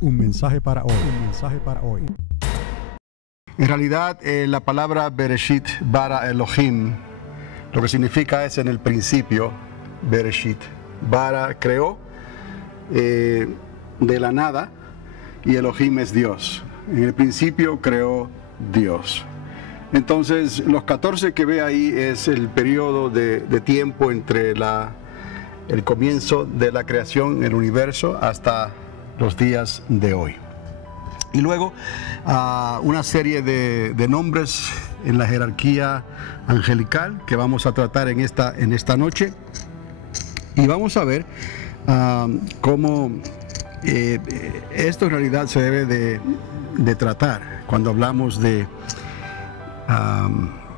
Un mensaje para hoy. Un mensaje para hoy. En realidad, la palabra Bereshit, bara Elohim, lo que significa es en el principio, Bereshit. Bara creó de la nada y Elohim es Dios. En el principio creó Dios. Entonces, los 14 que ve ahí es el periodo de tiempo entre el comienzo de la creación, el universo, hasta los días de hoy. Y luego una serie de nombres en la jerarquía angelical que vamos a tratar en esta noche. Y vamos a ver cómo esto en realidad se debe de tratar cuando hablamos de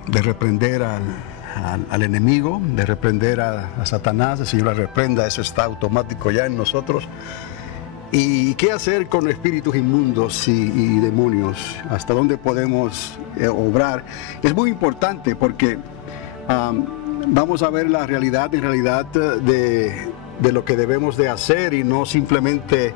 reprender al enemigo, de reprender a Satanás. El Señor la reprenda, eso está automático ya en nosotros. ¿Y qué hacer con espíritus inmundos y demonios? ¿Hasta dónde podemos obrar? Es muy importante porque vamos a ver la realidad en realidad de lo que debemos de hacer y no simplemente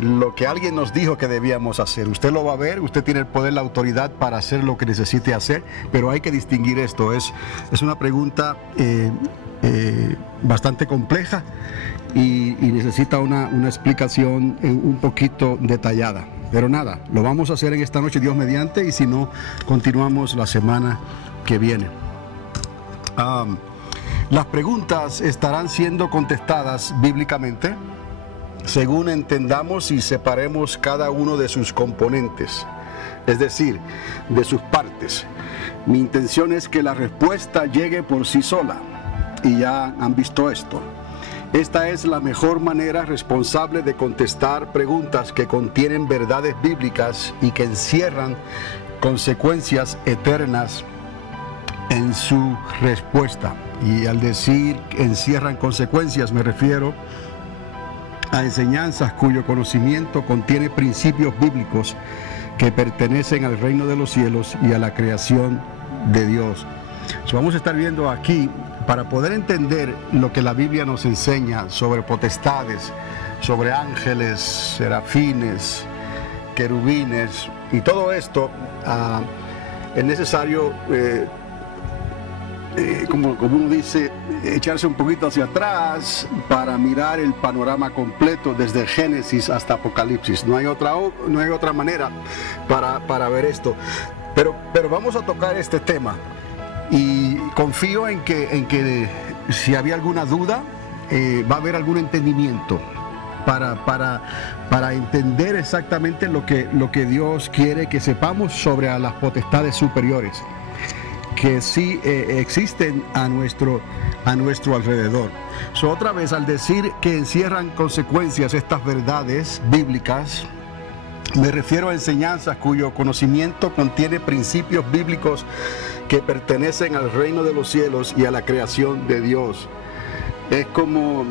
lo que alguien nos dijo que debíamos hacer. Usted lo va a ver, usted tiene el poder, la autoridad para hacer lo que necesite hacer, pero hay que distinguir esto. Es una pregunta bastante compleja y necesita una explicación un poquito detallada. Pero nada, lo vamos a hacer en esta noche, Dios mediante, y si no, continuamos la semana que viene. Las preguntas estarán siendo contestadas bíblicamente según entendamos y separemos cada uno de sus componentes, es decir, de sus partes. Mi intención es que la respuesta llegue por sí sola, y ya han visto esto. Esta es la mejor manera responsable de contestar preguntas que contienen verdades bíblicas y que encierran consecuencias eternas en su respuesta. Y al decir encierran consecuencias me refiero a enseñanzas cuyo conocimiento contiene principios bíblicos que pertenecen al reino de los cielos y a la creación de Dios. Vamos a estar viendo aquí, para poder entender lo que la Biblia nos enseña sobre potestades, sobre ángeles, serafines, querubines y todo esto, es necesario, como uno dice, echarse un poquito hacia atrás para mirar el panorama completo desde Génesis hasta Apocalipsis. No hay otra manera para ver esto. Pero vamos a tocar este tema y confío en que si había alguna duda, va a haber algún entendimiento para entender exactamente lo que Dios quiere que sepamos sobre las potestades superiores que sí existen a nuestro alrededor. Otra vez, al decir que encierran consecuencias estas verdades bíblicas, me refiero a enseñanzas cuyo conocimiento contiene principios bíblicos que pertenecen al reino de los cielos y a la creación de Dios. Es como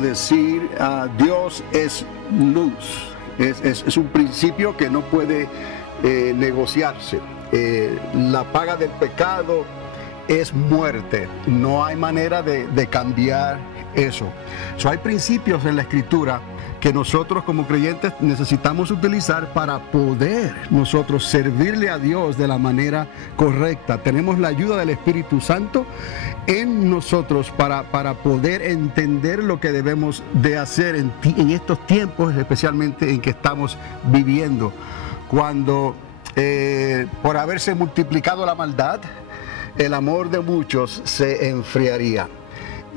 decir, Dios es luz, es un principio que no puede negociarse. La paga del pecado es muerte, no hay manera de cambiar eso. Hay principios en la Escritura que nosotros como creyentes necesitamos utilizar para poder nosotros servirle a Dios de la manera correcta. Tenemos la ayuda del Espíritu Santo en nosotros para poder entender lo que debemos de hacer en estos tiempos, especialmente en que estamos viviendo, cuando por haberse multiplicado la maldad, el amor de muchos se enfriaría.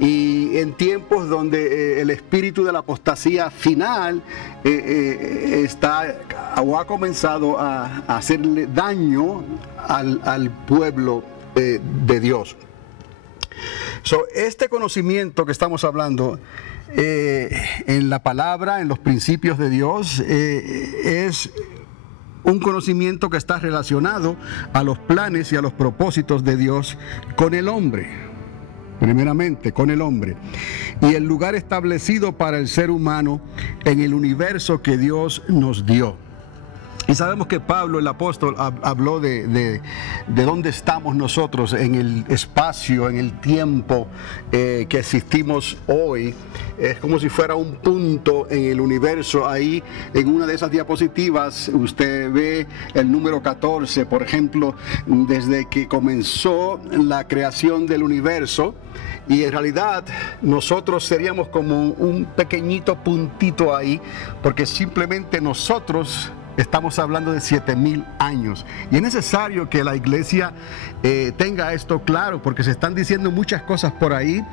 Y en tiempos donde el espíritu de la apostasía final está o ha comenzado a hacerle daño al pueblo de Dios. Este conocimiento que estamos hablando en la palabra, en los principios de Dios, es un conocimiento que está relacionado a los planes y a los propósitos de Dios con el hombre. Primeramente con el hombre y el lugar establecido para el ser humano en el universo que Dios nos dio. Y sabemos que Pablo, el apóstol, habló de dónde estamos nosotros en el espacio, en el tiempo que existimos hoy. Es como si fuera un punto en el universo. Ahí, en una de esas diapositivas, usted ve el número 14, por ejemplo, desde que comenzó la creación del universo. Y en realidad nosotros seríamos como un pequeñito puntito ahí, porque simplemente nosotros estamos hablando de 7,000 años. Y es necesario que la iglesia tenga esto claro, porque se están diciendo muchas cosas por ahí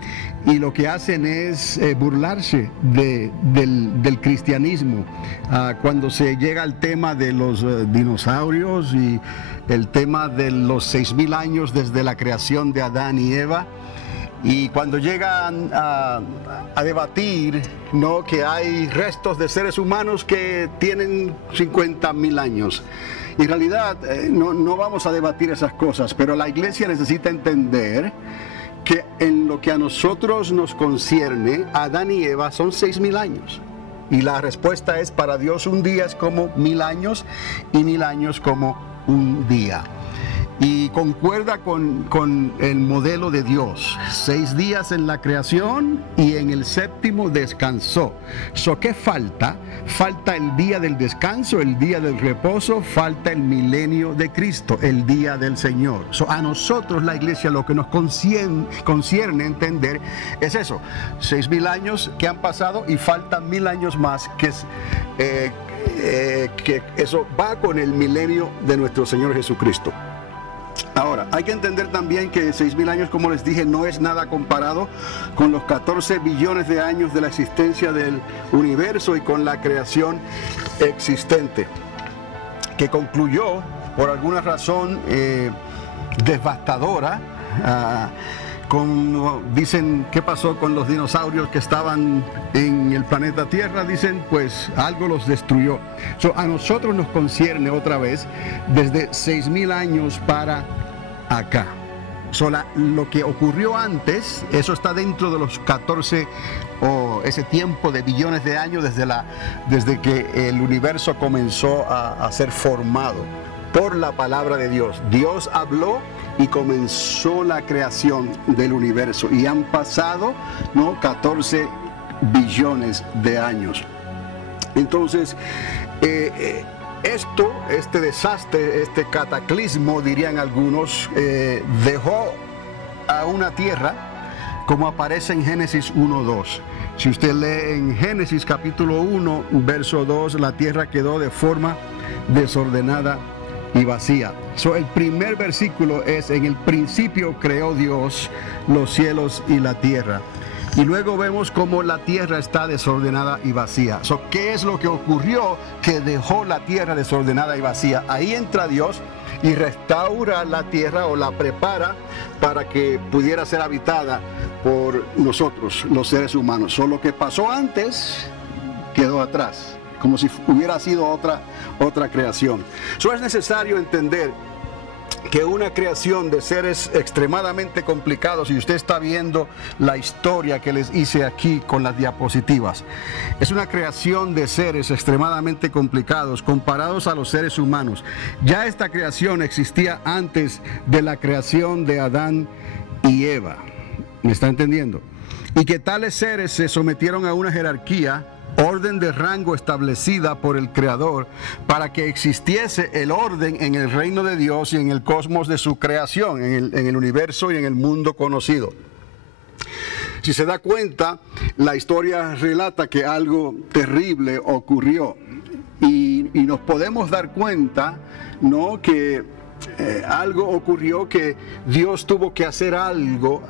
y lo que hacen es burlarse del cristianismo. Cuando se llega al tema de los dinosaurios y el tema de los 6,000 años desde la creación de Adán y Eva, y cuando llegan a debatir, ¿no?, que hay restos de seres humanos que tienen 50,000 años. En realidad no vamos a debatir esas cosas, pero la iglesia necesita entender que en lo que a nosotros nos concierne, Adán y Eva son 6,000 años. Y la respuesta es: para Dios un día es como 1,000 años y 1,000 años como un día. Y concuerda con el modelo de Dios. 6 días en la creación y en el séptimo descansó. ¿Qué falta? Falta el día del descanso, el día del reposo, falta el milenio de Cristo, el día del Señor. A nosotros, la iglesia, lo que nos concierne entender es eso: 6,000 años que han pasado y faltan 1,000 años más, que eso va con el milenio de nuestro Señor Jesucristo. Ahora, hay que entender también que 6,000 años, como les dije, no es nada comparado con los 14 billones de años de la existencia del universo y con la creación existente, que concluyó por alguna razón devastadora. Dicen, ¿qué pasó con los dinosaurios que estaban en el planeta Tierra? Dicen, pues algo los destruyó. A nosotros nos concierne otra vez desde 6,000 años para acá. Lo que ocurrió antes, eso está dentro de los 14 o ese tiempo de billones de años desde que el universo comenzó a ser formado por la palabra de Dios. Dios habló y comenzó la creación del universo, y han pasado 14 billones de años. Entonces, este desastre, este cataclismo, dirían algunos, dejó a una tierra como aparece en Génesis 1:2. Si usted lee en Génesis capítulo 1, verso 2, la tierra quedó de forma desordenada y vacía. El primer versículo es: en el principio creó Dios los cielos y la tierra. Y luego vemos cómo la tierra está desordenada y vacía. ¿Qué es lo que ocurrió que dejó la tierra desordenada y vacía? Ahí entra Dios y restaura la tierra, o la prepara para que pudiera ser habitada por nosotros, los seres humanos. Lo que pasó antes quedó atrás, como si hubiera sido otra creación. Es necesario entender que una creación de seres extremadamente complicados, y usted está viendo la historia que les hice aquí con las diapositivas, es una creación de seres extremadamente complicados comparados a los seres humanos. Ya esta creación existía antes de la creación de Adán y Eva. ¿Me está entendiendo? Y que tales seres se sometieron a una jerarquía, orden de rango establecida por el Creador, para que existiese el orden en el reino de Dios y en el cosmos de su creación, en el universo y en el mundo conocido. Si se da cuenta, la historia relata que algo terrible ocurrió, y nos podemos dar cuenta, ¿no?, que algo ocurrió, que Dios tuvo que hacer algo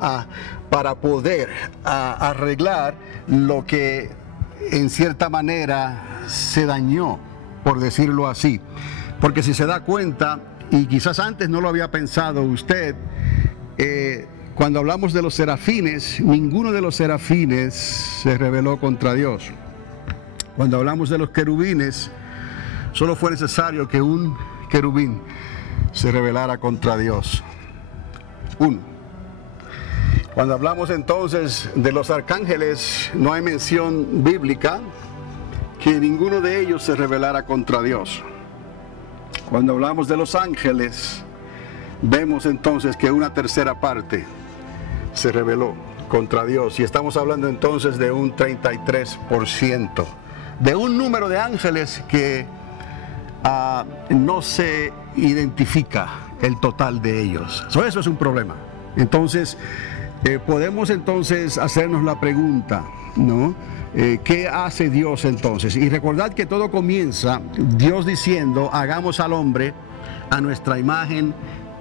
para poder arreglar lo que en cierta manera se dañó, por decirlo así. Porque si se da cuenta, y quizás antes no lo había pensado usted, cuando hablamos de los serafines, ninguno de los serafines se rebeló contra Dios. Cuando hablamos de los querubines, solo fue necesario que un querubín se rebelara contra Dios. Uno. Cuando hablamos entonces de los arcángeles, no hay mención bíblica que ninguno de ellos se rebelara contra Dios. cuando hablamos de los ángeles, vemos entonces que una tercera parte se rebeló contra Dios. Y estamos hablando entonces de un 33%, de un número de ángeles que no se identifica el total de ellos. Eso es un problema. Entonces, podemos entonces hacernos la pregunta, ¿no? ¿Qué hace Dios entonces? Y recordad que todo comienza Dios diciendo, hagamos al hombre a nuestra imagen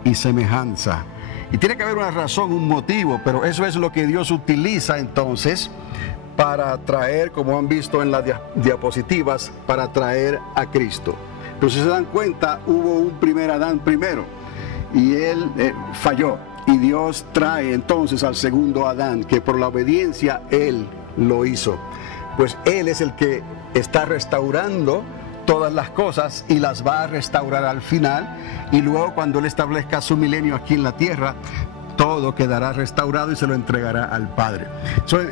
y semejanza. Y tiene que haber una razón, un motivo, pero eso es lo que Dios utiliza entonces para traer, como han visto en las diapositivas, para traer a Cristo. Pero si se dan cuenta, hubo un primer Adán primero y él falló. Y Dios trae entonces al segundo Adán, que por la obediencia él lo hizo. Pues él es el que está restaurando todas las cosas y las va a restaurar al final. Y luego cuando él establezca su milenio aquí en la tierra, todo quedará restaurado y se lo entregará al Padre.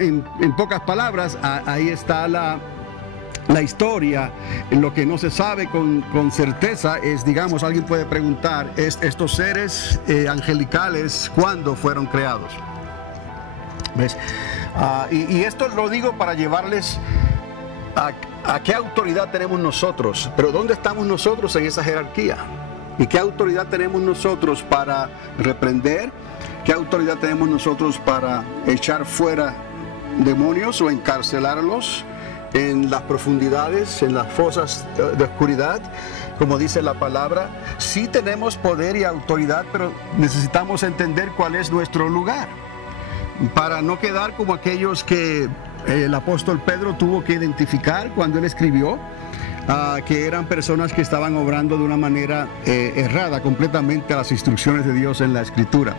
En pocas palabras, ahí está la historia. Lo que no se sabe con certeza es, digamos, alguien puede preguntar, estos seres angelicales, ¿cuándo fueron creados? ¿Ves? Y esto lo digo para llevarles a qué autoridad tenemos nosotros, pero ¿dónde estamos nosotros en esa jerarquía? ¿Y qué autoridad tenemos nosotros para reprender? ¿Qué autoridad tenemos nosotros para echar fuera demonios o encarcelarlos en las profundidades, en las fosas de oscuridad? Como dice la palabra, sí tenemos poder y autoridad, pero necesitamos entender cuál es nuestro lugar, para no quedar como aquellos que el apóstol Pedro tuvo que identificar cuando él escribió, que eran personas que estaban obrando de una manera errada completamente a las instrucciones de Dios en la Escritura,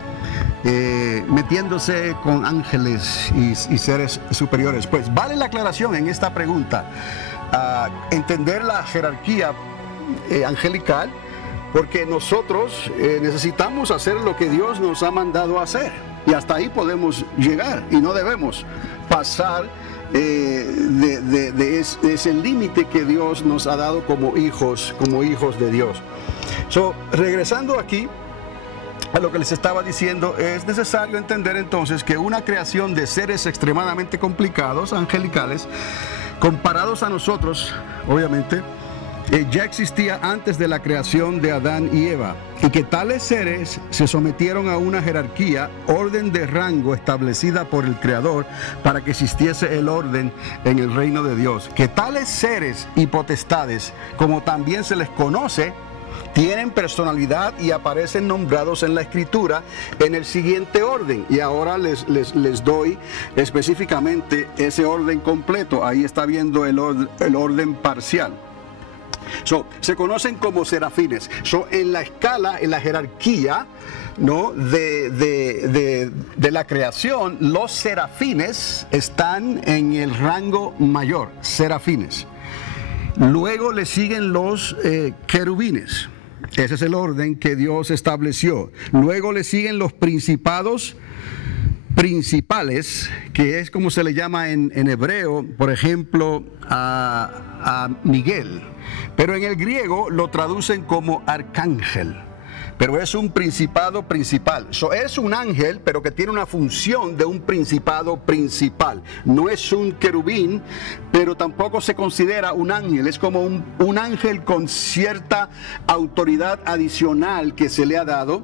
metiéndose con ángeles y seres superiores. Pues vale la aclaración en esta pregunta, entender la jerarquía angelical, porque nosotros necesitamos hacer lo que Dios nos ha mandado a hacer, y hasta ahí podemos llegar y no debemos pasar de ese límite que Dios nos ha dado como hijos de Dios. Regresando aquí a lo que les estaba diciendo, es necesario entender entonces que una creación de seres extremadamente complicados, angelicales, comparados a nosotros, obviamente, ya existía antes de la creación de Adán y Eva, y que tales seres se sometieron a una jerarquía, orden de rango establecida por el Creador para que existiese el orden en el reino de Dios. Que tales seres y potestades, como también se les conoce, tienen personalidad y aparecen nombrados en la Escritura en el siguiente orden. Y ahora les doy específicamente ese orden completo. Ahí está viendo el orden parcial. Se conocen como serafines. En la escala, en la jerarquía, ¿no?, de la creación, los serafines están en el rango mayor, serafines. Luego le siguen los querubines. Ese es el orden que Dios estableció. Luego le siguen los principados principales, que es como se le llama en hebreo, por ejemplo, a Miguel. Pero en el griego lo traducen como arcángel. Pero es un principado principal. Es un ángel, pero que tiene una función de un principado principal. No es un querubín, pero tampoco se considera un ángel. Es como un ángel con cierta autoridad adicional que se le ha dado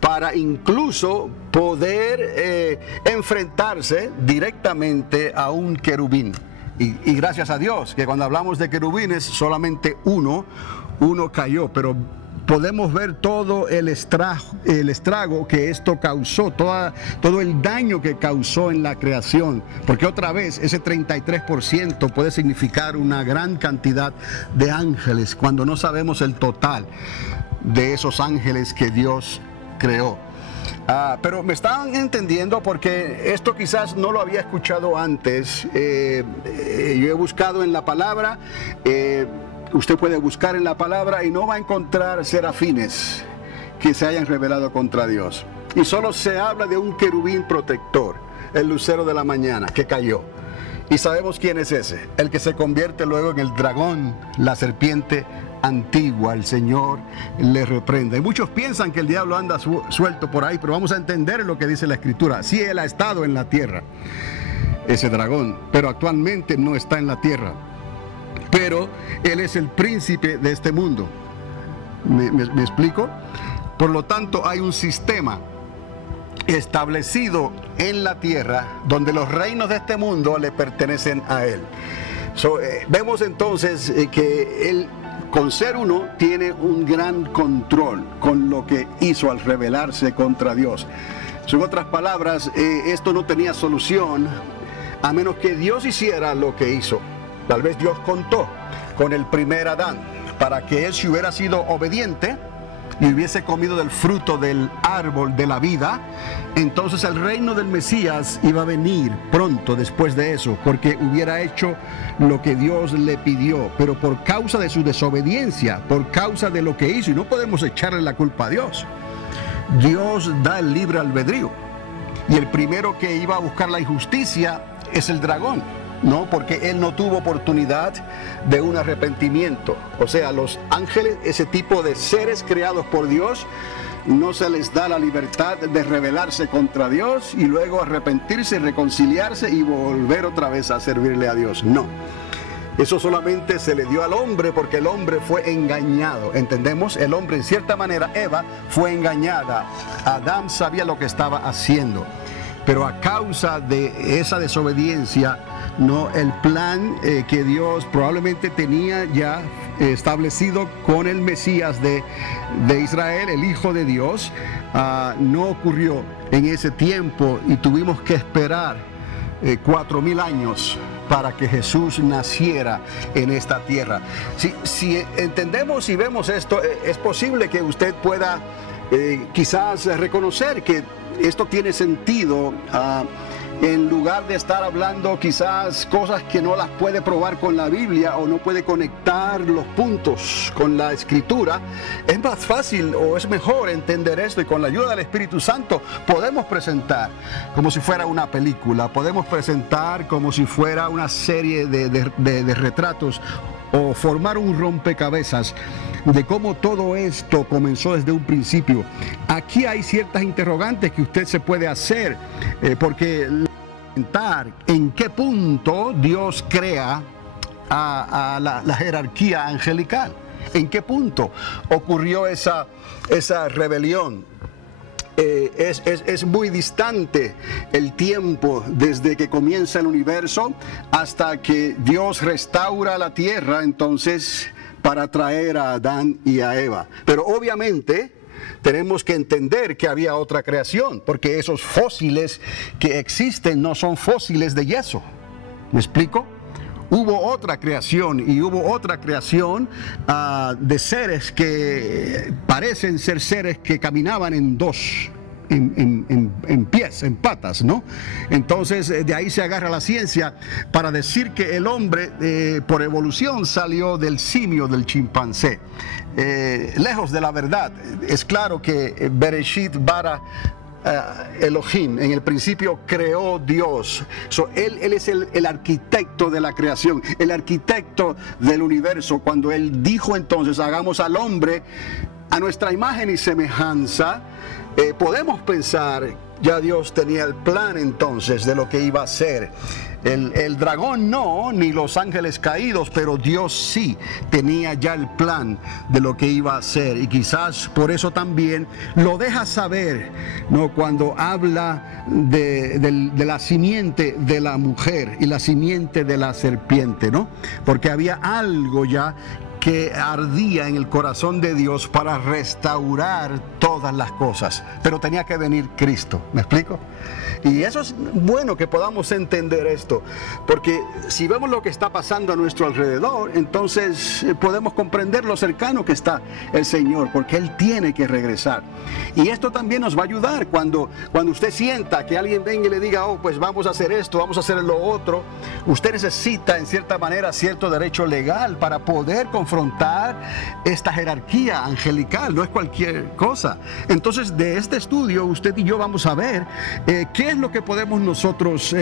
para incluso poder enfrentarse directamente a un querubín. Y gracias a Dios, que cuando hablamos de querubines, solamente uno cayó, pero podemos ver todo el estrago que esto causó, todo el daño que causó en la creación, porque otra vez ese 33% puede significar una gran cantidad de ángeles cuando no sabemos el total de esos ángeles que Dios creó. Pero me están entendiendo, porque esto quizás no lo había escuchado antes. Yo he buscado en la palabra, usted puede buscar en la palabra y no va a encontrar serafines que se hayan rebelado contra Dios. Y solo se habla de un querubín protector, el lucero de la mañana, que cayó. Y sabemos quién es ese, el que se convierte luego en el dragón, la serpiente antigua, el Señor le reprenda. Y muchos piensan que el diablo anda suelto por ahí, pero vamos a entender lo que dice la Escritura. Sí, él ha estado en la tierra, ese dragón, pero actualmente no está en la tierra. Pero él es el príncipe de este mundo. ¿Me explico? Por lo tanto, hay un sistema establecido en la tierra donde los reinos de este mundo le pertenecen a él. Vemos entonces que él, con ser uno, tiene un gran control con lo que hizo al rebelarse contra Dios. En otras palabras, esto no tenía solución a menos que Dios hiciera lo que hizo. Tal vez Dios contó con el primer Adán para que él, si hubiera sido obediente y hubiese comido del fruto del árbol de la vida, entonces el reino del Mesías iba a venir pronto después de eso, porque hubiera hecho lo que Dios le pidió. Pero por causa de su desobediencia, por causa de lo que hizo, y no podemos echarle la culpa a Dios, Dios da el libre albedrío, y el primero que iba a buscar la injusticia es el dragón. No, porque él no tuvo oportunidad de un arrepentimiento. O sea, los ángeles, ese tipo de seres creados por Dios, no se les da la libertad de rebelarse contra Dios y luego arrepentirse, reconciliarse y volver otra vez a servirle a Dios. No. Eso solamente se le dio al hombre porque el hombre fue engañado. ¿Entendemos? El hombre, en cierta manera, Eva fue engañada. Adán sabía lo que estaba haciendo. Pero a causa de esa desobediencia, no, el plan que Dios probablemente tenía ya establecido con el Mesías de Israel, el Hijo de Dios, no ocurrió en ese tiempo y tuvimos que esperar 4,000 años para que Jesús naciera en esta tierra. Si entendemos y vemos esto, es posible que usted pueda quizás reconocer que esto tiene sentido, en lugar de estar hablando quizás cosas que no las puede probar con la Biblia o no puede conectar los puntos con la Escritura. Es más fácil o es mejor entender esto, y con la ayuda del Espíritu Santo podemos presentar como si fuera una película, podemos presentar como si fuera una serie de retratos, o formar un rompecabezas de cómo todo esto comenzó desde un principio. Aquí hay ciertas interrogantes que usted se puede hacer, porque en qué punto Dios crea a la jerarquía angelical, en qué punto ocurrió esa rebelión. Es muy distante el tiempo desde que comienza el universo hasta que Dios restaura la tierra, entonces, para traer a Adán y a Eva. Pero obviamente tenemos que entender que había otra creación, porque esos fósiles que existen no son fósiles de yeso. ¿Me explico? Hubo otra creación, y hubo otra creación de seres que parecen ser seres que caminaban en dos, en pies, en patas, ¿no? Entonces de ahí se agarra la ciencia para decir que el hombre por evolución salió del simio, del chimpancé. Lejos de la verdad. Es claro que Bereshit bara Elohim, en el principio creó Dios. Él es el arquitecto de la creación, el arquitecto del universo. Cuando Él dijo entonces, hagamos al hombre a nuestra imagen y semejanza, podemos pensar, ya Dios tenía el plan entonces de lo que iba a hacer. El dragón no, ni los ángeles caídos, pero Dios sí tenía ya el plan de lo que iba a hacer, y quizás por eso también lo deja saber, ¿no?, cuando habla de la simiente de la mujer y la simiente de la serpiente, ¿no? Porque había algo ya que ardía en el corazón de Dios para restaurar todas las cosas, pero tenía que venir Cristo. ¿Me explico? Y eso es bueno que podamos entender esto, porque si vemos lo que está pasando a nuestro alrededor, entonces podemos comprender lo cercano que está el Señor, porque Él tiene que regresar. Y esto también nos va a ayudar cuando usted sienta que alguien venga y le diga, oh, pues vamos a hacer esto, vamos a hacer lo otro. Usted necesita, en cierta manera, cierto derecho legal para poder confrontar esta jerarquía angelical, no es cualquier cosa. Entonces, de este estudio, usted y yo vamos a ver qué es lo que podemos nosotros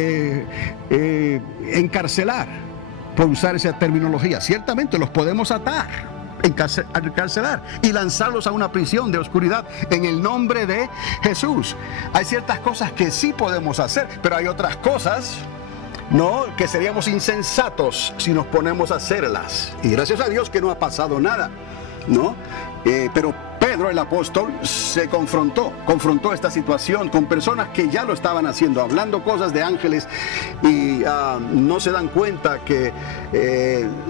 encarcelar, por usar esa terminología. Ciertamente los podemos atar, encarcelar y lanzarlos a una prisión de oscuridad en el nombre de Jesús. Hay ciertas cosas que sí podemos hacer, pero hay otras cosas, ¿no?, que seríamos insensatos si nos ponemos a hacerlas. Y gracias a Dios que no ha pasado nada, ¿no? Pero Pedro, el apóstol, se confrontó esta situación con personas que ya lo estaban haciendo, hablando cosas de ángeles, y no se dan cuenta que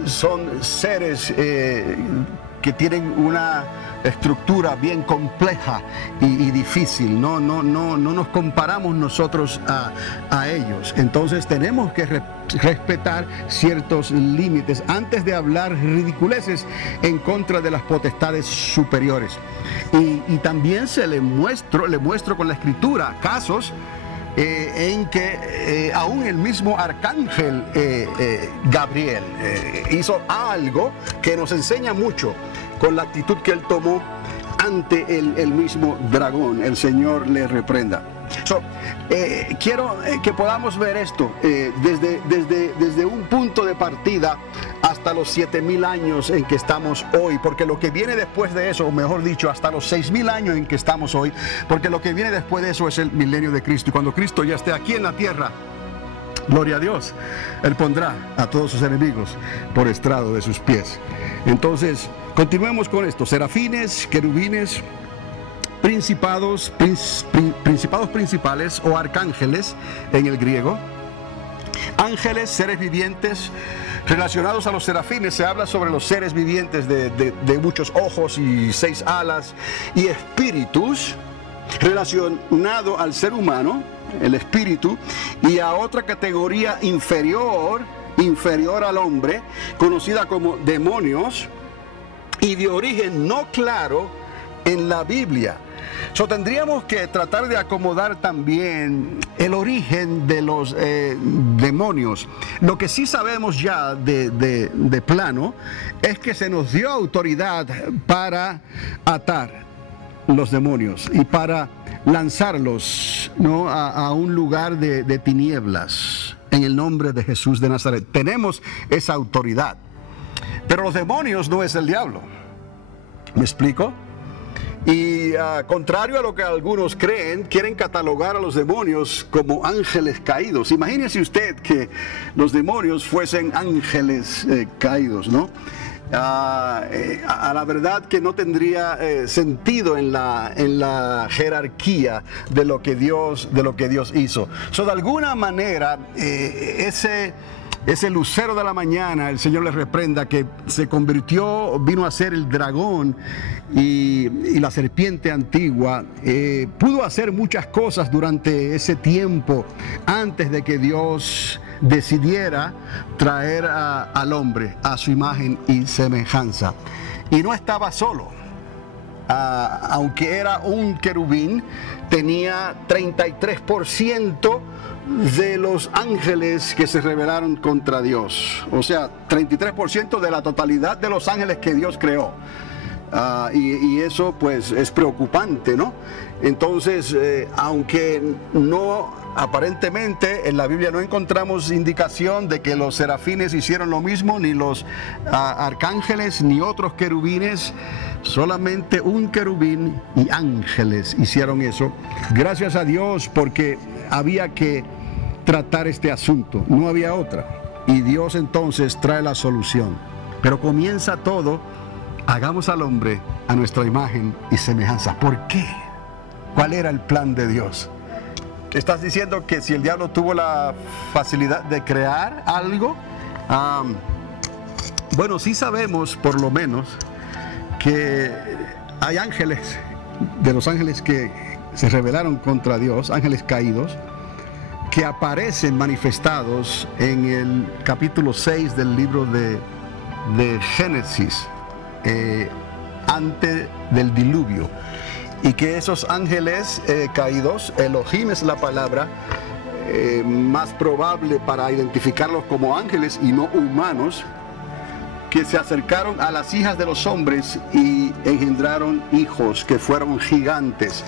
son seres que tienen una estructura bien compleja y difícil. No nos comparamos nosotros a ellos. Entonces tenemos que respetar ciertos límites antes de hablar ridiculeces en contra de las potestades superiores. Y también le muestro con la escritura casos en que aún el mismo arcángel Gabriel hizo algo que nos enseña mucho con la actitud que él tomó ante el mismo dragón. El Señor le reprenda. Quiero que podamos ver esto desde un punto de partida hasta los 7,000 años en que estamos hoy, porque lo que viene después de eso, o mejor dicho, hasta los 6,000 años en que estamos hoy, porque lo que viene después de eso es el milenio de Cristo. Y cuando Cristo ya esté aquí en la tierra, gloria a Dios, Él pondrá a todos sus enemigos por estrado de sus pies. Entonces, continuemos con esto: serafines, querubines, principados principales o arcángeles en el griego, ángeles, seres vivientes. Relacionados a los serafines se habla sobre los seres vivientes de muchos ojos y 6 alas, y espíritus, relacionado al ser humano, el espíritu, y a otra categoría inferior al hombre, conocida como demonios, y de origen no claro en la Biblia. Tendríamos que tratar de acomodar también el origen de los demonios. Lo que sí sabemos ya de plano es que se nos dio autoridad para atar los demonios y para lanzarlos, ¿no?, a un lugar de tinieblas en el nombre de Jesús de Nazaret. Tenemos esa autoridad, pero los demonios no es el diablo. ¿Me explico? Y contrario a lo que algunos creen, quieren catalogar a los demonios como ángeles caídos. Imagínese usted que los demonios fuesen ángeles caídos, ¿no? A la verdad que no tendría sentido en la jerarquía de lo que Dios hizo. De alguna manera, ese lucero de la mañana, el Señor les reprenda, que vino a ser el dragón y la serpiente antigua, pudo hacer muchas cosas durante ese tiempo antes de que Dios decidiera traer al hombre a su imagen y semejanza. Y no estaba solo. Aunque era un querubín, tenía 33% de los ángeles que se rebelaron contra Dios. O sea, 33% de la totalidad de los ángeles que Dios creó. Y eso pues es preocupante, ¿no? Entonces, aunque aparentemente en la Biblia no encontramos indicación de que los serafines hicieron lo mismo, ni los arcángeles, ni otros querubines, solamente un querubín y ángeles hicieron eso. Gracias a Dios, porque había que tratar este asunto, no había otra. Y Dios entonces trae la solución. Pero comienza todo: hagamos al hombre a nuestra imagen y semejanza. ¿Por qué? ¿Cuál era el plan de Dios? ¿Estás diciendo que si el diablo tuvo la facilidad de crear algo? Bueno, sí sabemos por lo menos que hay ángeles, de los ángeles que se rebelaron contra Dios, ángeles caídos, que aparecen manifestados en el capítulo 6 del libro de Génesis, antes del diluvio. Y que esos ángeles caídos, Elohim es la palabra más probable para identificarlos como ángeles y no humanos, que se acercaron a las hijas de los hombres y engendraron hijos que fueron gigantes.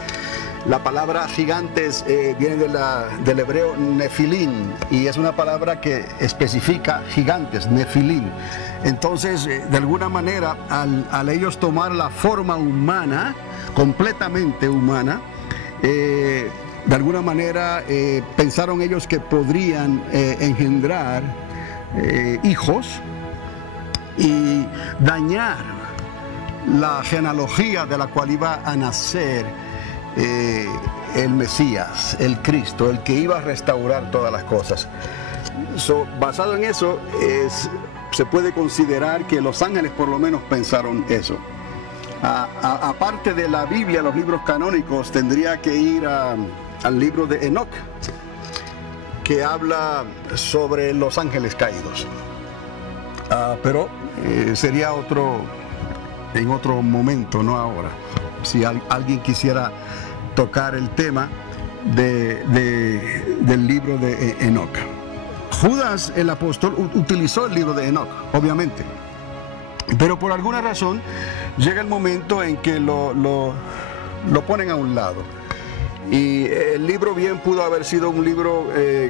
La palabra gigantes viene del hebreo nefilín, y es una palabra que especifica gigantes, nefilín. Entonces, de alguna manera, al ellos tomar la forma humana, completamente humana, de alguna manera pensaron ellos que podrían engendrar hijos y dañar la genealogía de la cual iba a nacer el Mesías, el Cristo, el que iba a restaurar todas las cosas. Basado en eso, se puede considerar que los ángeles por lo menos pensaron eso. Aparte de la Biblia, los libros canónicos, tendría que ir al libro de Enoc, que habla sobre los ángeles caídos. Pero sería en otro momento, no ahora. Si alguien quisiera tocar el tema del libro de Enoc. Judas, el apóstol, utilizó el libro de Enoc, obviamente. Pero por alguna razón llega el momento en que lo ponen a un lado. Y el libro bien pudo haber sido un libro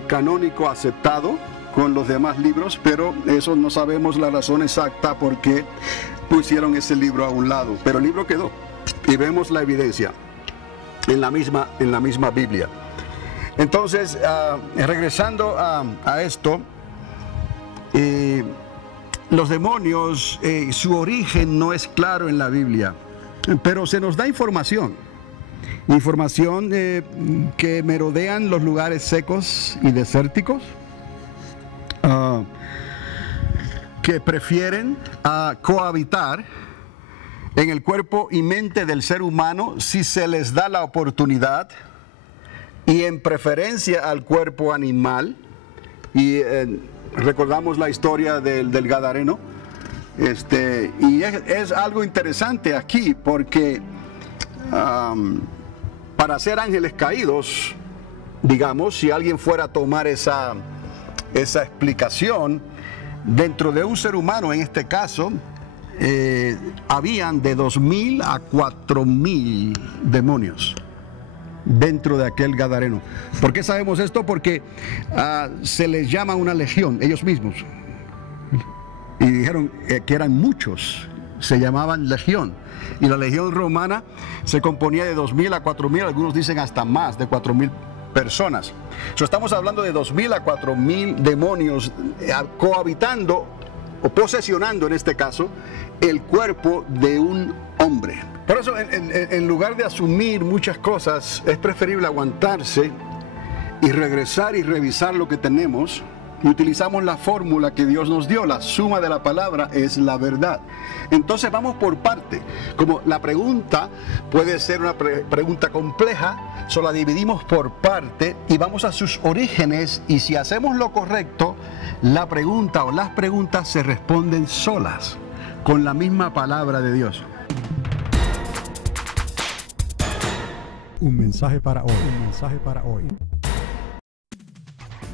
canónico aceptado con los demás libros, pero eso no sabemos la razón exacta por qué pusieron ese libro a un lado. Pero el libro quedó y vemos la evidencia en la misma Biblia. Entonces, regresando a esto, los demonios, su origen no es claro en la Biblia, pero se nos da información que merodean los lugares secos y desérticos, que prefieren cohabitar en el cuerpo y mente del ser humano si se les da la oportunidad, y en preferencia al cuerpo animal. Y recordamos la historia del Gadareno, y es algo interesante aquí, porque para ser ángeles caídos, digamos, si alguien fuera a tomar esa explicación, dentro de un ser humano, en este caso, habían de 2.000 a 4.000 demonios dentro de aquel Gadareno. ¿Por qué sabemos esto? Porque se les llama una legión, ellos mismos. Y dijeron que eran muchos, se llamaban legión. Y la legión romana se componía de 2.000 a 4.000, algunos dicen hasta más de 4.000 personas. Estamos hablando de 2.000 a 4.000 demonios cohabitando o posesionando, en este caso, el cuerpo de un hombre. Por eso, en lugar de asumir muchas cosas, es preferible aguantarse y regresar y revisar lo que tenemos, y utilizamos la fórmula que Dios nos dio. La suma de la palabra es la verdad. Entonces vamos por parte. Como la pregunta puede ser una pregunta compleja, la dividimos por parte y vamos a sus orígenes, y si hacemos lo correcto, la pregunta o las preguntas se responden solas con la misma palabra de Dios. Un mensaje para hoy.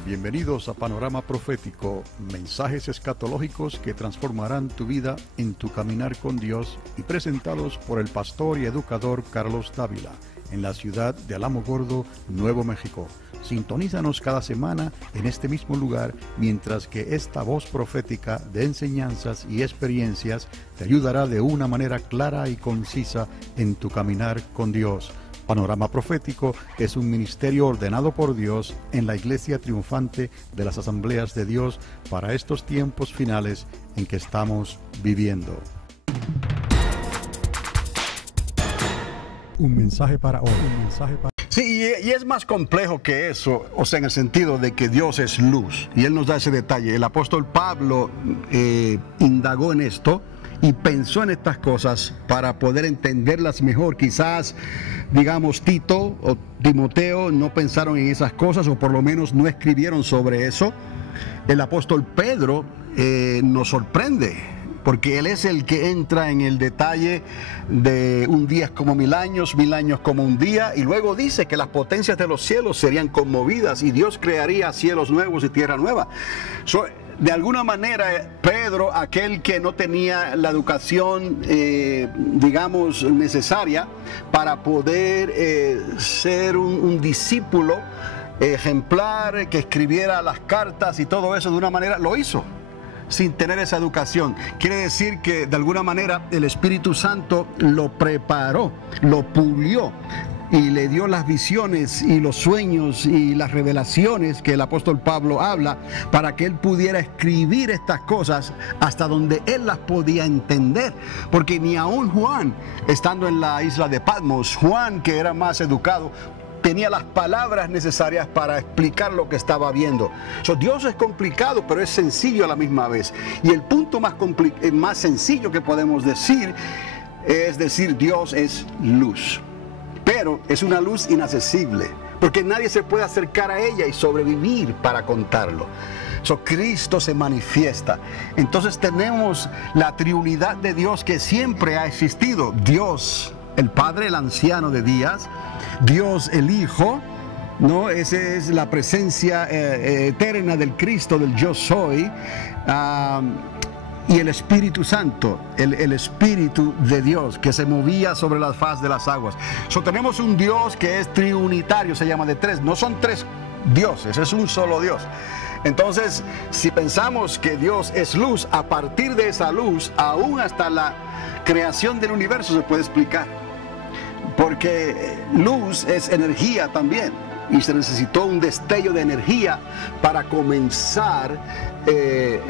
Bienvenidos a Panorama Profético, mensajes escatológicos que transformarán tu vida en tu caminar con Dios, y presentados por el pastor y educador Carlos Dávila, en la ciudad de Alamogordo, Nuevo México. Sintonízanos cada semana en este mismo lugar, mientras que esta voz profética de enseñanzas y experiencias te ayudará de una manera clara y concisa en tu caminar con Dios. Panorama Profético es un ministerio ordenado por Dios en la Iglesia Triunfante de las Asambleas de Dios para estos tiempos finales en que estamos viviendo. Un mensaje para hoy. Sí, y es más complejo que eso, o sea, en el sentido de que Dios es luz, y Él nos da ese detalle. El apóstol Pablo indagó en esto y pensó en estas cosas para poder entenderlas mejor. Quizás, digamos, Tito o Timoteo no pensaron en esas cosas, o por lo menos no escribieron sobre eso. El apóstol Pedro nos sorprende, porque él es el que entra en el detalle de un día es como 1000 años, 1000 años como un día, y luego dice que las potencias de los cielos serían conmovidas y Dios crearía cielos nuevos y tierra nueva. de alguna manera, Pedro, aquel que no tenía la educación, digamos, necesaria para poder ser un discípulo ejemplar, que escribiera las cartas y todo eso de una manera, lo hizo sin tener esa educación. Quiere decir que de alguna manera el Espíritu Santo lo preparó, lo pulió y le dio las visiones y los sueños y las revelaciones que el apóstol Pablo habla, para que él pudiera escribir estas cosas hasta donde él las podía entender. Porque ni aún Juan, estando en la isla de Patmos, Juan, que era más educado, tenía las palabras necesarias para explicar lo que estaba viendo. Dios es complicado, pero es sencillo a la misma vez. Y el punto más sencillo que podemos decir es decir, Dios es luz. Pero es una luz inaccesible, porque nadie se puede acercar a ella y sobrevivir para contarlo. Cristo se manifiesta. Entonces tenemos la triunidad de Dios que siempre ha existido. Dios, el Padre, el anciano de días, Dios el Hijo, ¿no? Esa es la presencia eterna del Cristo, del yo soy, y el Espíritu Santo, el Espíritu de Dios que se movía sobre la faz de las aguas. Tenemos un Dios que es triunitario, se llama de tres, no son tres dioses, es un solo Dios. Entonces, si pensamos que Dios es luz, a partir de esa luz, aún hasta la creación del universo se puede explicar. Porque luz es energía también, y se necesitó un destello de energía para comenzar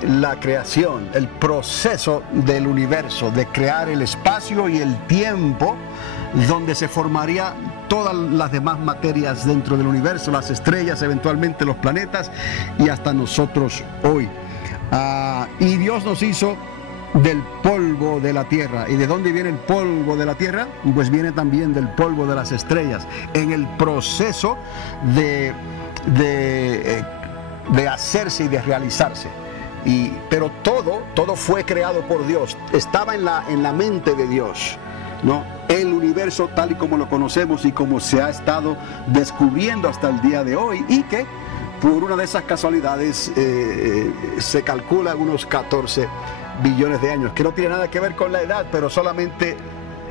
la creación, el proceso del universo, de crear el espacio y el tiempo donde se formaría todas las demás materias dentro del universo, las estrellas, eventualmente los planetas y hasta nosotros hoy. Y Dios nos hizo del polvo de la tierra. ¿Y de dónde viene el polvo de la tierra? Pues viene también del polvo de las estrellas, en el proceso de hacerse y de realizarse. Pero todo fue creado por Dios, estaba en la mente de Dios, ¿no? El universo tal y como lo conocemos y como se ha estado descubriendo hasta el día de hoy, y que por una de esas casualidades se calcula unos 14 billones de años, que no tiene nada que ver con la edad, pero solamente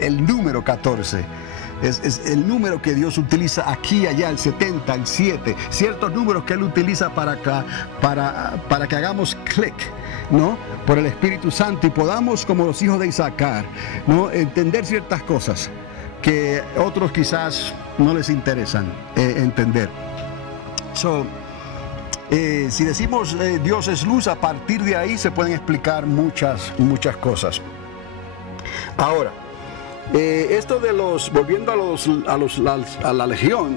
el número 14 es el número que Dios utiliza aquí, allá, el 70, el 7, ciertos números que Él utiliza para que hagamos clic, ¿no? Por el Espíritu Santo, y podamos, como los hijos de Isaacar, ¿no? Entender ciertas cosas que otros quizás no les interesan entender. Si decimos Dios es luz, a partir de ahí se pueden explicar muchas cosas. Ahora, esto de volviendo a la legión,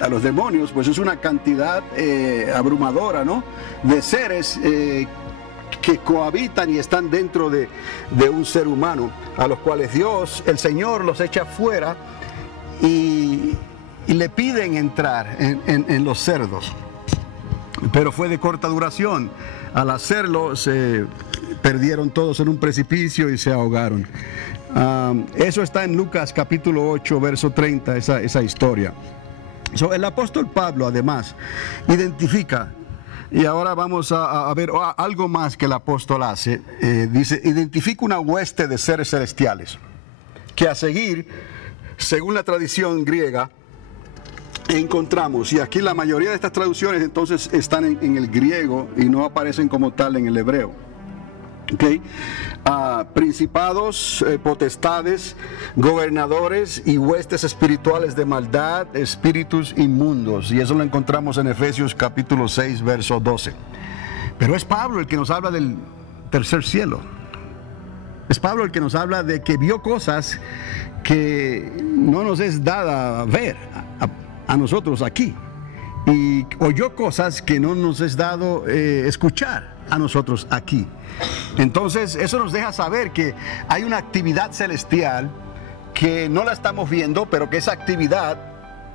a los demonios, pues es una cantidad abrumadora, ¿no? De seres que cohabitan y están dentro de un ser humano, a los cuales Dios, el Señor, los echa fuera y le piden entrar en los cerdos. Pero fue de corta duración. Al hacerlo se perdieron todos en un precipicio y se ahogaron. Eso está en Lucas capítulo 8, verso 30, esa historia. El apóstol Pablo además identifica, y ahora vamos a ver algo más que el apóstol hace. Dice, identifica una hueste de seres celestiales que a seguir, según la tradición griega, encontramos, y aquí la mayoría de estas traducciones entonces están en el griego y no aparecen como tal en el hebreo. ¿Okay? Principados, potestades, gobernadores y huestes espirituales de maldad, espíritus inmundos, y eso lo encontramos en Efesios capítulo 6, verso 12. Pero es Pablo el que nos habla del tercer cielo. Es Pablo el que nos habla de que vio cosas que no nos es dada ver a nosotros aquí, y oyó cosas que no nos es dado escuchar a nosotros aquí. Entonces eso nos deja saber que hay una actividad celestial que no la estamos viendo, pero que esa actividad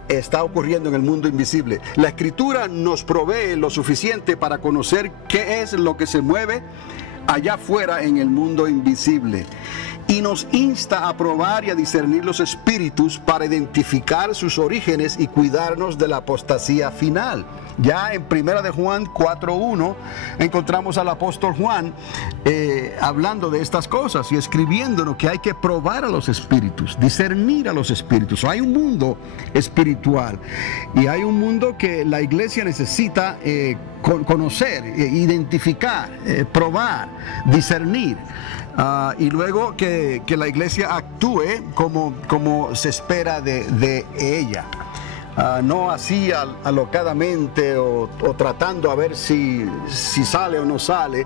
está ocurriendo en el mundo invisible. La Escritura nos provee lo suficiente para conocer qué es lo que se mueve allá afuera en el mundo invisible. Y nos insta a probar y a discernir los espíritus para identificar sus orígenes y cuidarnos de la apostasía final. Ya en 1 de Juan 4:1 encontramos al apóstol Juan hablando de estas cosas y escribiéndonos que hay que probar a los espíritus, discernir a los espíritus. Hay un mundo espiritual y hay un mundo que la iglesia necesita conocer, identificar, probar, discernir. Y luego que la iglesia actúe como se espera de ella. No así alocadamente o tratando a ver si sale o no sale,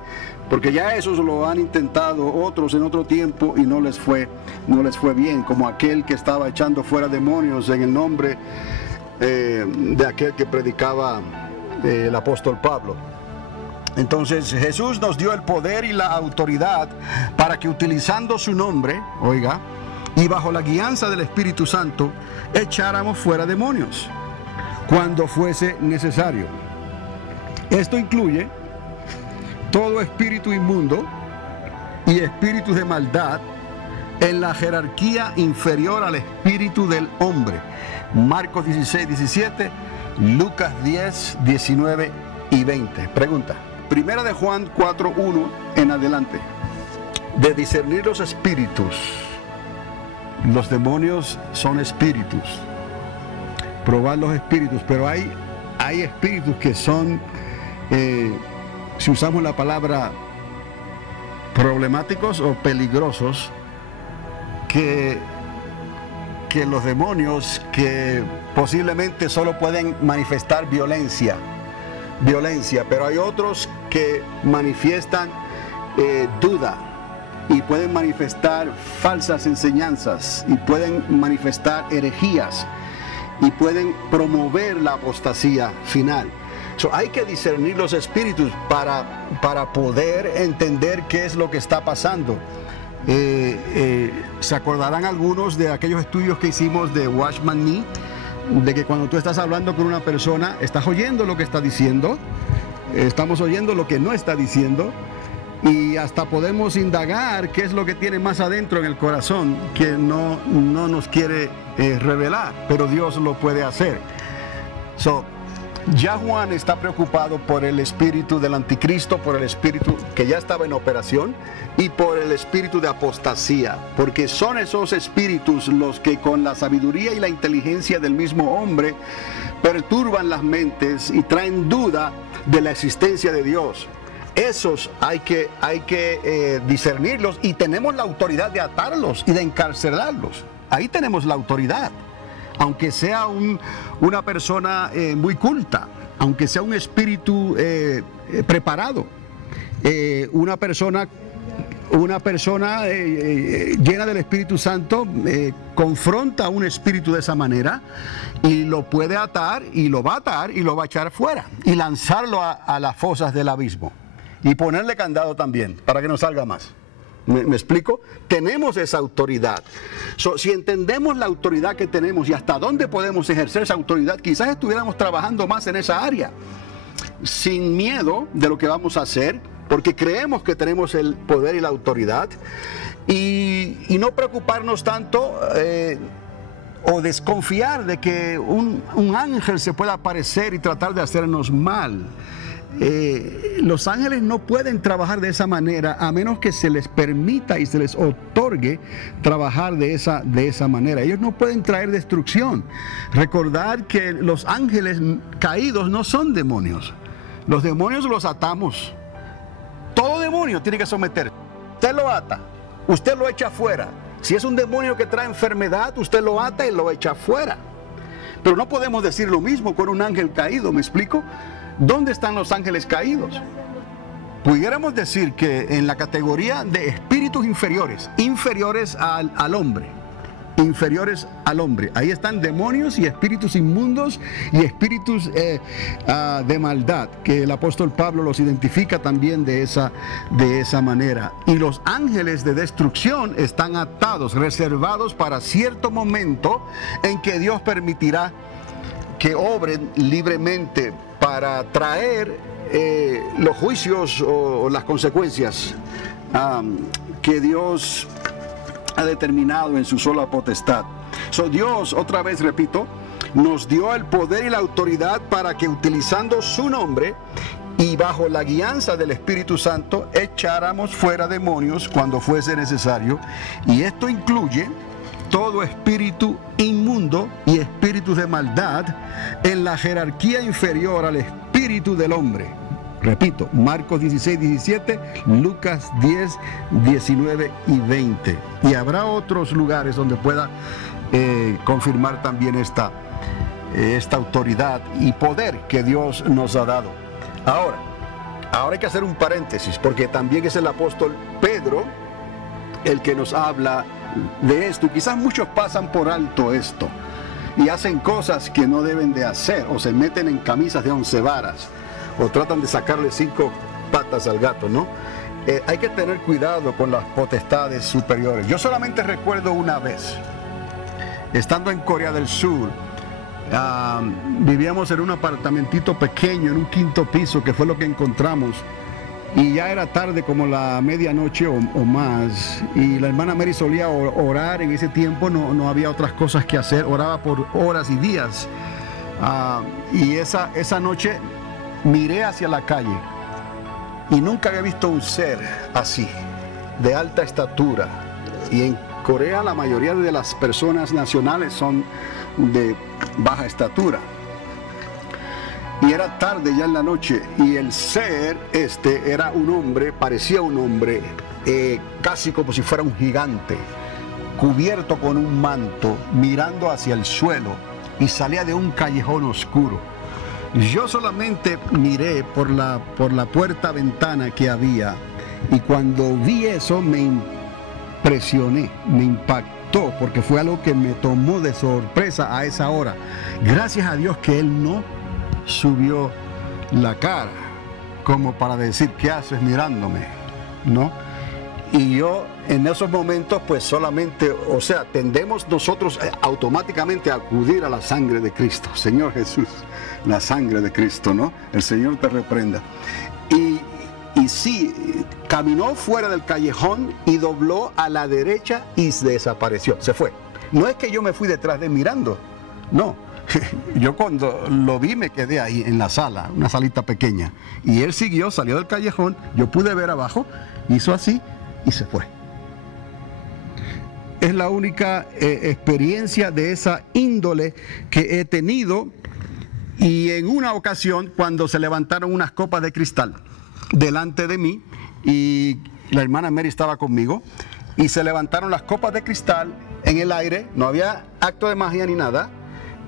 porque ya eso lo han intentado otros en otro tiempo y no les fue bien, como aquel que estaba echando fuera demonios en el nombre de aquel que predicaba el apóstol Pablo. Entonces Jesús nos dio el poder y la autoridad para que utilizando su nombre, oiga, y bajo la guianza del Espíritu Santo, echáramos fuera demonios cuando fuese necesario. Esto incluye todo espíritu inmundo y espíritus de maldad en la jerarquía inferior al espíritu del hombre. Marcos 16:17, Lucas 10:19 y 20. Pregunta. 1 de Juan 4:1 en adelante. De discernir los espíritus. Los demonios son espíritus. Probar los espíritus, pero hay espíritus que son, si usamos la palabra problemáticos o peligrosos, que los demonios que posiblemente solo pueden manifestar violencia, pero hay otros que manifiestan duda y pueden manifestar falsas enseñanzas y pueden manifestar herejías y pueden promover la apostasía final. Hay que discernir los espíritus para poder entender qué es lo que está pasando. Se acordarán algunos de aquellos estudios que hicimos de Watchman Nee, de que cuando tú estás hablando con una persona, estás oyendo lo que está diciendo, estamos oyendo lo que no está diciendo, y hasta podemos indagar qué es lo que tiene más adentro en el corazón que no nos quiere revelar, pero Dios lo puede hacer. Ya Juan está preocupado por el espíritu del anticristo, por el espíritu que ya estaba en operación y por el espíritu de apostasía, porque son esos espíritus los que con la sabiduría y la inteligencia del mismo hombre perturban las mentes y traen duda de la existencia de Dios. Esos hay que discernirlos y tenemos la autoridad de atarlos y de encarcelarlos. Ahí tenemos la autoridad. Aunque sea una persona muy culta, aunque sea un espíritu preparado, una persona llena del Espíritu Santo confronta a un espíritu de esa manera y lo puede atar y lo va a atar y lo va a echar fuera y lanzarlo a las fosas del abismo y ponerle candado también para que no salga más. ¿Me explico? Tenemos esa autoridad. Si entendemos la autoridad que tenemos y hasta dónde podemos ejercer esa autoridad, quizás estuviéramos trabajando más en esa área, sin miedo de lo que vamos a hacer, porque creemos que tenemos el poder y la autoridad, y no preocuparnos tanto o desconfiar de que un ángel se pueda aparecer y tratar de hacernos mal. Los ángeles no pueden trabajar de esa manera a menos que se les permita y se les otorgue trabajar de esa manera. Ellos no pueden traer destrucción. Recordar que los ángeles caídos no son demonios. Los demonios los atamos. Todo demonio tiene que someter. Usted lo ata, usted lo echa fuera. Si es un demonio que trae enfermedad, usted lo ata y lo echa fuera. Pero no podemos decir lo mismo con un ángel caído, ¿me explico? ¿Dónde están los ángeles caídos? Pudiéramos decir que en la categoría de espíritus inferiores al hombre, ahí están demonios y espíritus inmundos y espíritus de maldad, que el apóstol Pablo los identifica también de esa manera. Y los ángeles de destrucción están atados, reservados para cierto momento en que Dios permitirá que obren libremente para traer los juicios o las consecuencias que Dios ha determinado en su sola potestad. Dios, otra vez repito, nos dio el poder y la autoridad para que utilizando su nombre y bajo la guianza del Espíritu Santo echáramos fuera demonios cuando fuese necesario, y esto incluye todo espíritu inmundo y espíritus de maldad en la jerarquía inferior al espíritu del hombre. Repito, Marcos 16, 17, Lucas 10, 19 y 20. Y habrá otros lugares donde pueda confirmar también esta autoridad y poder que Dios nos ha dado. Ahora hay que hacer un paréntesis, porque también es el apóstol Pedro el que nos habla de esto. Y quizás muchos pasan por alto esto y hacen cosas que no deben de hacer, o se meten en camisas de 11 varas, o tratan de sacarle 5 patas al gato, ¿no? Hay que tener cuidado con las potestades superiores. Yo solamente recuerdo una vez, estando en Corea del Sur, vivíamos en un apartamentito pequeño, en un 5º piso, que fue lo que encontramos, y ya era tarde, como la medianoche o más, y la hermana Mary solía orar en ese tiempo. No había otras cosas que hacer, oraba por horas y días, y esa noche miré hacia la calle y nunca había visto un ser así, de alta estatura. Y en Corea la mayoría de las personas nacionales son de baja estatura. Y era tarde ya en la noche, y el ser era un hombre, parecía un hombre, casi como si fuera un gigante, cubierto con un manto, mirando hacia el suelo, y salía de un callejón oscuro. Yo solamente miré por la puerta ventana que había, y cuando vi eso me impresioné, me impactó, porque fue algo que me tomó de sorpresa a esa hora. Gracias a Dios que él no subió la cara como para decir: ¿qué haces mirándome? ¿No? Y yo en esos momentos pues solamente, tendemos nosotros automáticamente a acudir a la sangre de Cristo. Señor Jesús, la sangre de Cristo, ¿no? El Señor te reprenda. Y sí, caminó fuera del callejón y dobló a la derecha y desapareció, se fue. No es que yo me fui detrás de él mirando, no. Yo cuando lo vi me quedé ahí en la sala, una salita pequeña, y él siguió, salió del callejón, yo pude ver abajo, hizo así y se fue. Es la única experiencia de esa índole que he tenido. Y en una ocasión, cuando se levantaron unas copas de cristal delante de mí, y la hermana Mary estaba conmigo, y se levantaron las copas de cristal en el aire, no había acto de magia ni nada,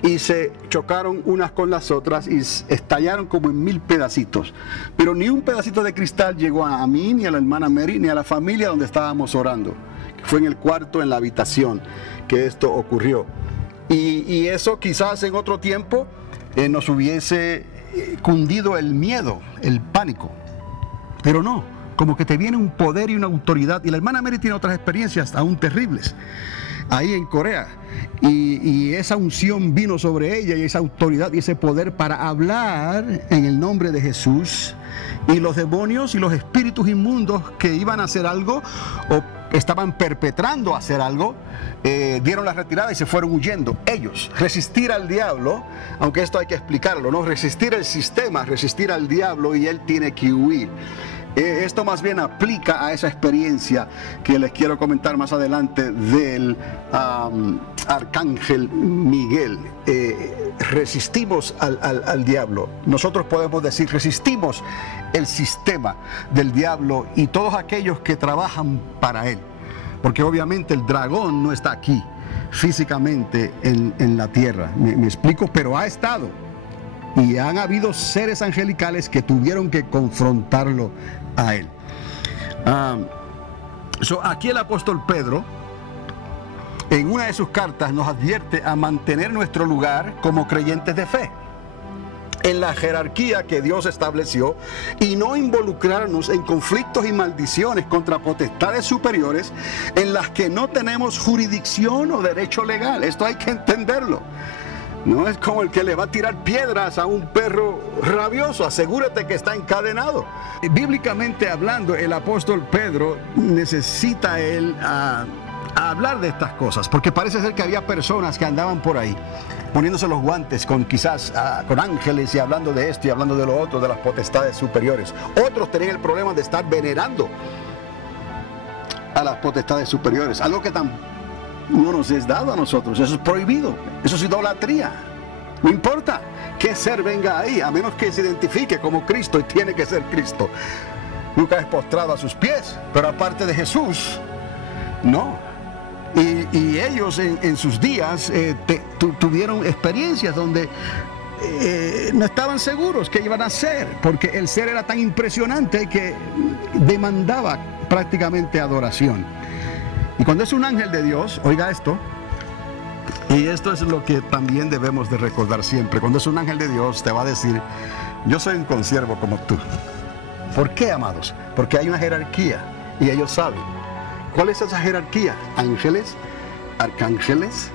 y se chocaron unas con las otras y estallaron como en 1000 pedacitos. Pero ni un pedacito de cristal llegó a mí, ni a la hermana Mary, ni a la familia donde estábamos orando. Fue en el cuarto, en la habitación, que esto ocurrió. Y eso quizás en otro tiempo nos hubiese cundido el miedo, el pánico. Pero no, como que te viene un poder y una autoridad. Y la hermana Mary tiene otras experiencias aún terribles ahí en Corea, y esa unción vino sobre ella, y esa autoridad y ese poder para hablar en el nombre de Jesús, y los demonios y los espíritus inmundos que iban a hacer algo o estaban perpetrando hacer algo, dieron la retirada y se fueron huyendo. Ellos, resistir al diablo, aunque esto hay que explicarlo, ¿no? Resistir el sistema, resistir al diablo, y él tiene que huir. Esto más bien aplica a esa experiencia que les quiero comentar más adelante del arcángel Miguel. Resistimos al diablo. Nosotros podemos decir, resistimos el sistema del diablo y todos aquellos que trabajan para él. Porque obviamente el dragón no está aquí físicamente en la tierra. ¿Me explico? Pero ha estado. Y han habido seres angelicales que tuvieron que confrontarlo a él. Aquí el apóstol Pedro, en una de sus cartas, nos advierte a mantener nuestro lugar como creyentes de fe en la jerarquía que Dios estableció, y no involucrarnos en conflictos y maldiciones contra potestades superiores en las que no tenemos jurisdicción o derecho legal. Esto hay que entenderlo. No es como el que le va a tirar piedras a un perro rabioso. Asegúrate que está encadenado. Bíblicamente hablando, el apóstol Pedro necesita a hablar de estas cosas, porque parece ser que había personas que andaban por ahí poniéndose los guantes con quizás con ángeles y hablando de esto y hablando de lo otro, de las potestades superiores. Otros tenían el problema de estar venerando a las potestades superiores, algo que no nos es dado a nosotros. Eso es prohibido, eso es idolatría. No importa qué ser venga ahí, a menos que se identifique como Cristo, y tiene que ser Cristo. Nunca es postrado a sus pies, pero aparte de Jesús, no. Y ellos en sus días tuvieron experiencias donde no estaban seguros qué iban a hacer, porque el ser era tan impresionante que demandaba prácticamente adoración. Y cuando es un ángel de Dios, oiga esto, y esto es lo que también debemos de recordar siempre: cuando es un ángel de Dios, te va a decir: yo soy un consiervo como tú. ¿Por qué, amados? Porque hay una jerarquía y ellos saben. ¿Cuál es esa jerarquía? Ángeles, arcángeles,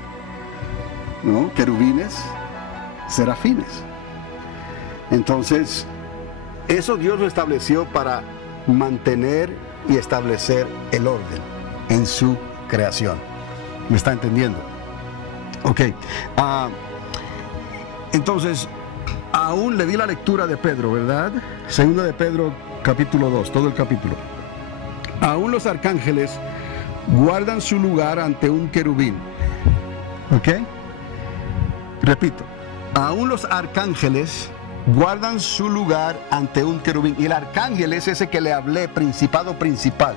¿no? Querubines, serafines. Entonces, eso Dios lo estableció para mantener y establecer el orden en su creación. ¿Me está entendiendo? Ok. Entonces, aún le di la lectura de Pedro, ¿verdad? Segunda de Pedro, capítulo 2, todo el capítulo. Aún los arcángeles guardan su lugar ante un querubín. ¿Ok? Repito. Aún los arcángeles guardan su lugar ante un querubín. Y el arcángel es ese que le hablé, principado principal,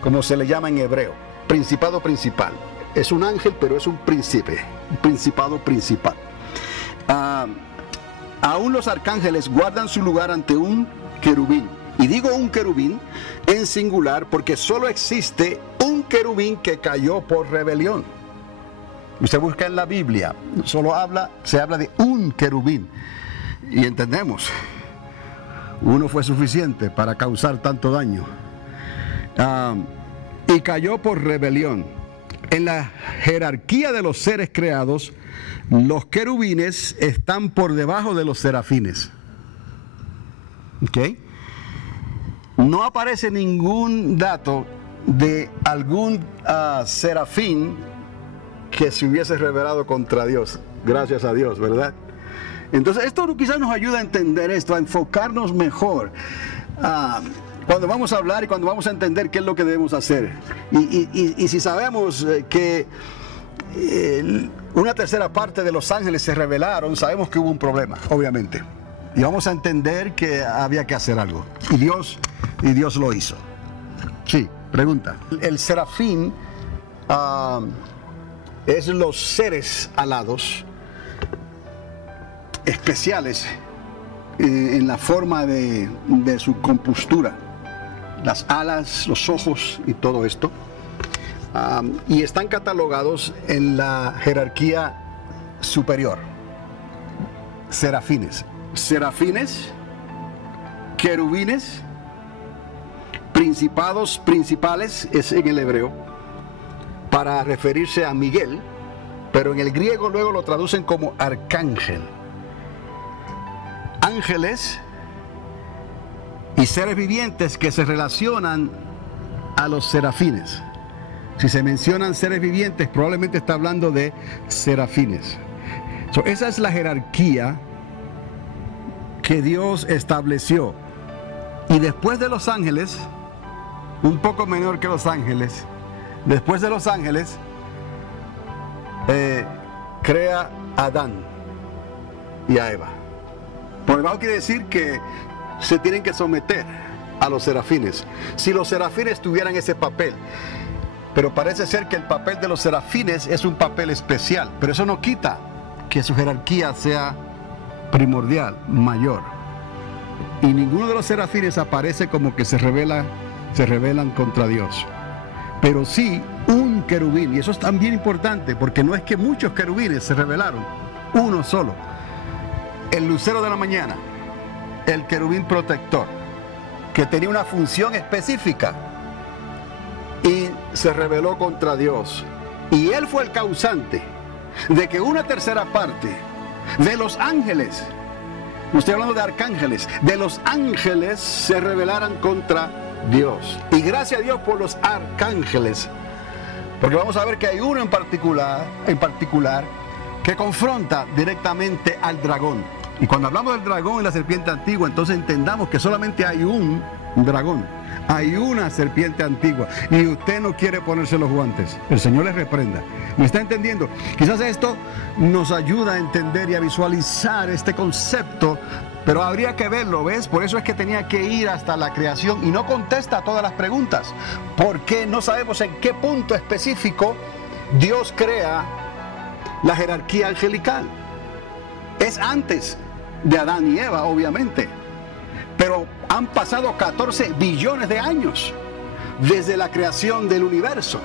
como se le llama en hebreo. Principado principal. Es un ángel, pero es un príncipe. Un principado principal. Aún los arcángeles guardan su lugar ante un querubín. Y digo un querubín en singular porque solo existe un querubín que cayó por rebelión. Usted busca en la Biblia, se habla de un querubín. Y entendemos, uno fue suficiente para causar tanto daño. Y cayó por rebelión. En la jerarquía de los seres creados, los querubines están por debajo de los serafines. ¿Ok? No aparece ningún dato de algún serafín que se hubiese rebelado contra Dios. Gracias a Dios, ¿verdad? Entonces esto quizás nos ayuda a entender esto, a enfocarnos mejor cuando vamos a hablar y cuando vamos a entender qué es lo que debemos hacer. Y si sabemos que una tercera parte de los ángeles se rebelaron, sabemos que hubo un problema, obviamente. Y vamos a entender que había que hacer algo. Y Dios lo hizo. Sí, pregunta. El serafín es los seres alados, especiales en la forma de su compostura. Las alas, los ojos y todo esto. Y están catalogados en la jerarquía superior. Serafines. Serafines, querubines, principados, principales, es en el hebreo, para referirse a Miguel, pero en el griego luego lo traducen como arcángel. Ángeles y seres vivientes que se relacionan a los serafines. Si se mencionan seres vivientes, probablemente está hablando de serafines. Esa es la jerarquía que Dios estableció. Y después de los ángeles, un poco menor que los ángeles, después de los ángeles, crea a Adán y a Eva. Por demás quiere decir que se tienen que someter a los serafines. Si los serafines tuvieran ese papel, pero parece ser que el papel de los serafines es un papel especial, pero eso no quita que su jerarquía sea primordial, mayor. Y ninguno de los serafines aparece como que se rebelan contra Dios. Pero sí un querubín, y eso es también importante, porque no es que muchos querubines se rebelaron, uno solo. El lucero de la mañana, el querubín protector, que tenía una función específica y se rebeló contra Dios. Y él fue el causante de que una tercera parte de los ángeles, no estoy hablando de arcángeles, de los ángeles se rebelaran contra Dios. Y gracias a Dios por los arcángeles, porque vamos a ver que hay uno en particular que confronta directamente al dragón. Y cuando hablamos del dragón y la serpiente antigua, entonces entendamos que solamente hay un dragón, hay una serpiente antigua, y usted no quiere ponerse los guantes. El Señor les reprenda. ¿Me está entendiendo? Quizás esto nos ayuda a entender y a visualizar este concepto, pero habría que verlo, ¿ves? Por eso es que tenía que ir hasta la creación y no contesta a todas las preguntas, porque no sabemos en qué punto específico Dios crea la jerarquía angelical. Es antes de Adán y Eva, obviamente, pero han pasado 14 billones de años desde la creación del universo.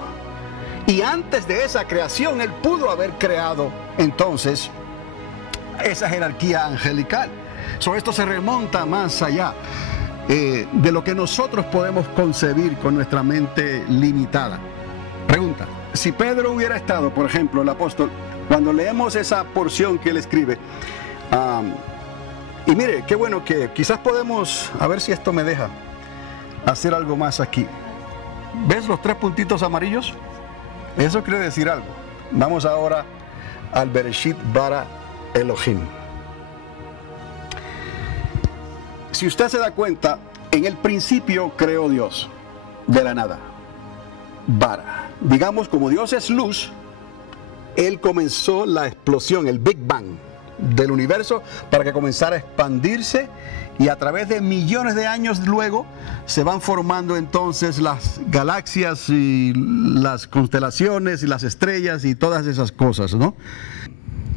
Y antes de esa creación, Él pudo haber creado entonces esa jerarquía angelical. Esto se remonta más allá de lo que nosotros podemos concebir con nuestra mente limitada. Pregunta: si Pedro hubiera estado, por ejemplo, el apóstol, cuando leemos esa porción que él escribe, y mire, qué bueno que quizás podemos, a ver si esto me deja hacer algo más aquí. ¿Ves los 3 puntitos amarillos? Eso quiere decir algo. Vamos ahora al Bereshit bara Elohim. Si usted se da cuenta, en el principio creó Dios de la nada. Bara. Digamos, como Dios es luz, Él comenzó la explosión, el Big Bang del universo, para que comenzara a expandirse, y a través de millones de años luego se van formando entonces las galaxias y las constelaciones y las estrellas y todas esas cosas, ¿no?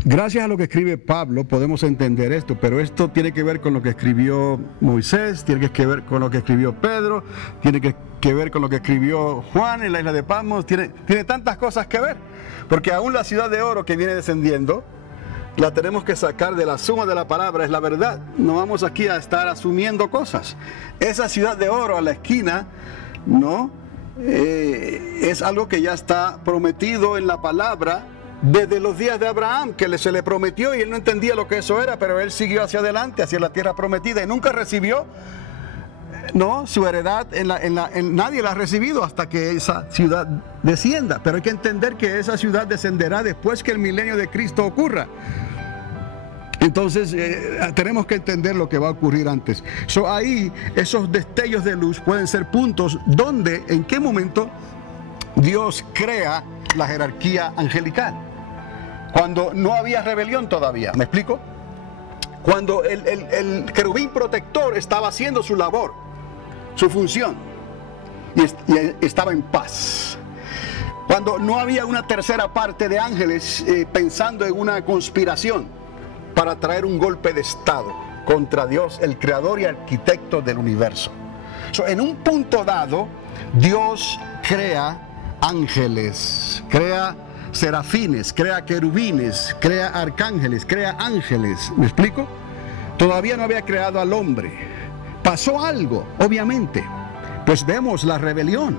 Gracias a lo que escribe Pablo podemos entender esto, pero esto tiene que ver con lo que escribió Moisés, tiene que ver con lo que escribió Pedro, tiene que ver con lo que escribió Juan en la isla de Patmos, tiene tantas cosas que ver, porque aún la ciudad de oro que viene descendiendo, la tenemos que sacar de la suma de la palabra, es la verdad. No vamos aquí a estar asumiendo cosas. Esa ciudad de oro a la esquina, ¿no? Es algo que ya está prometido en la palabra desde los días de Abraham, que se le prometió y él no entendía lo que eso era, pero él siguió hacia adelante, hacia la tierra prometida, y nunca recibió, ¿no?, su heredad, nadie la ha recibido hasta que esa ciudad descienda. Pero hay que entender que esa ciudad descenderá después que el milenio de Cristo ocurra. Entonces tenemos que entender lo que va a ocurrir antes. Ahí esos destellos de luz pueden ser puntos donde, en qué momento Dios crea la jerarquía angelical. Cuando no había rebelión todavía, ¿me explico? Cuando el querubín protector estaba haciendo su labor, su función, y estaba en paz. Cuando no había una tercera parte de ángeles pensando en una conspiración para traer un golpe de estado contra Dios, el creador y arquitecto del universo. En un punto dado, Dios crea ángeles, crea serafines, crea querubines, crea arcángeles, crea ángeles. ¿Me explico? Todavía no había creado al hombre. Pasó algo, obviamente. Pues vemos la rebelión.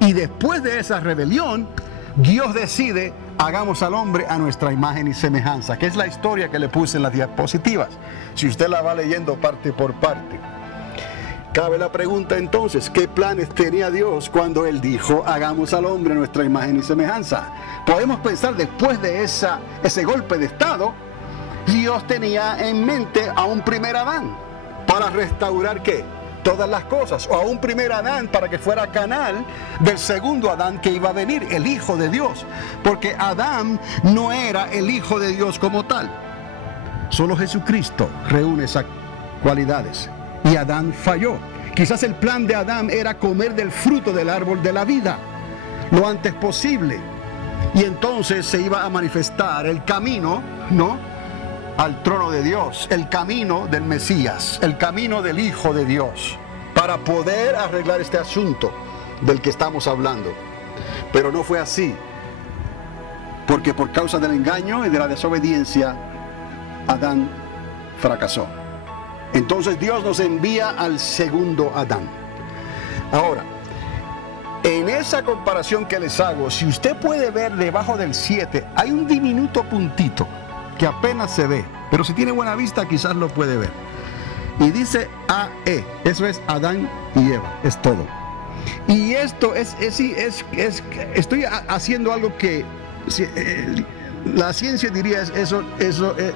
Y después de esa rebelión, Dios decide: hagamos al hombre a nuestra imagen y semejanza, que es la historia que le puse en las diapositivas, si usted la va leyendo parte por parte. Cabe la pregunta entonces: ¿qué planes tenía Dios cuando Él dijo hagamos al hombre a nuestra imagen y semejanza? Podemos pensar, después de ese golpe de estado, Dios tenía en mente a un primer Adán para restaurar ¿qué? Todas las cosas, o a un primer Adán para que fuera canal del segundo Adán que iba a venir, el Hijo de Dios, porque Adán no era el Hijo de Dios como tal. Solo Jesucristo reúne esas cualidades, y Adán falló. Quizás el plan de Adán era comer del fruto del árbol de la vida lo antes posible, y entonces se iba a manifestar el camino, ¿no?, al trono de Dios, el camino del Mesías, el camino del Hijo de Dios, para poder arreglar este asunto del que estamos hablando. Pero no fue así, porque por causa del engaño y de la desobediencia, Adán fracasó. Entonces Dios nos envía al segundo Adán. Ahora, en esa comparación que les hago, si usted puede ver debajo del 7, hay un diminuto puntito. que apenas se ve, pero si tiene buena vista quizás lo puede ver. Y dice AE, eso es Adán y Eva, es todo. Y esto estoy haciendo algo que la ciencia diría eso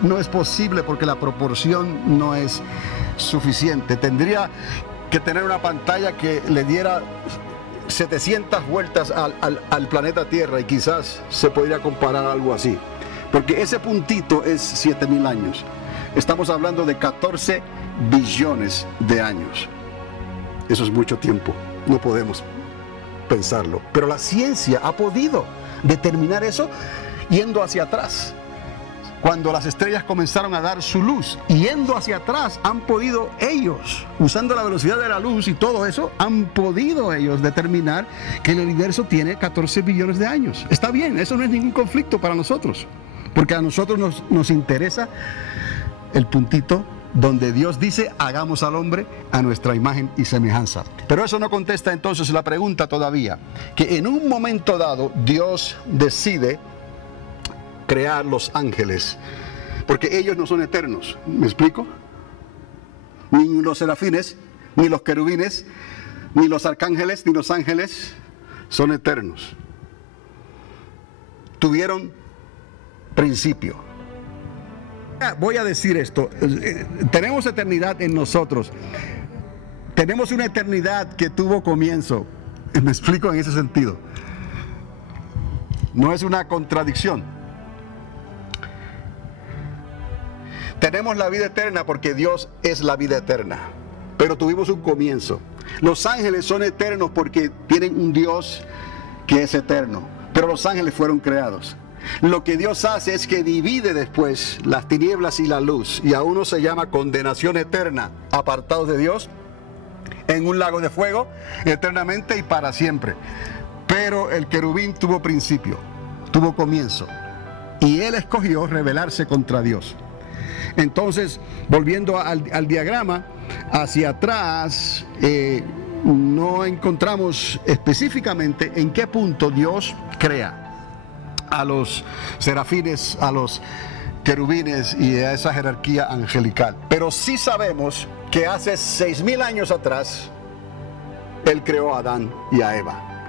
no es posible porque la proporción no es suficiente. Tendría que tener una pantalla que le diera 700 vueltas al planeta Tierra y quizás se podría comparar algo así. Porque ese puntito es 7.000 años. Estamos hablando de 14 billones de años. Eso es mucho tiempo. No podemos pensarlo. Pero la ciencia ha podido determinar eso yendo hacia atrás. Cuando las estrellas comenzaron a dar su luz, yendo hacia atrás, han podido ellos, usando la velocidad de la luz y todo eso, han podido ellos determinar que el universo tiene 14 billones de años. Está bien, eso no es ningún conflicto para nosotros, porque a nosotros nos interesa el puntito donde Dios dice, hagamos al hombre a nuestra imagen y semejanza. Pero eso no contesta entonces la pregunta todavía, que en un momento dado Dios decide crear los ángeles, porque ellos no son eternos. ¿Me explico? Ni los serafines, ni los querubines, ni los arcángeles, ni los ángeles son eternos. Tuvieron principio. Voy a decir esto, tenemos eternidad en nosotros, tenemos una eternidad que tuvo comienzo. Me explico en ese sentido. No es una contradicción. Tenemos la vida eterna porque Dios es la vida eterna, pero tuvimos un comienzo. Los ángeles son eternos porque tienen un Dios que es eterno, pero los ángeles fueron creados. Lo que Dios hace es que divide después las tinieblas y la luz, y a uno se llama condenación eterna, apartados de Dios, en un lago de fuego, eternamente y para siempre. Pero el querubín tuvo principio, tuvo comienzo, y él escogió rebelarse contra Dios. Entonces, volviendo al diagrama, hacia atrás, no encontramos específicamente en qué punto Dios crea a los serafines, a los querubines y a esa jerarquía angelical. Pero sí sabemos que hace 6.000 años atrás, Él creó a Adán y a Eva.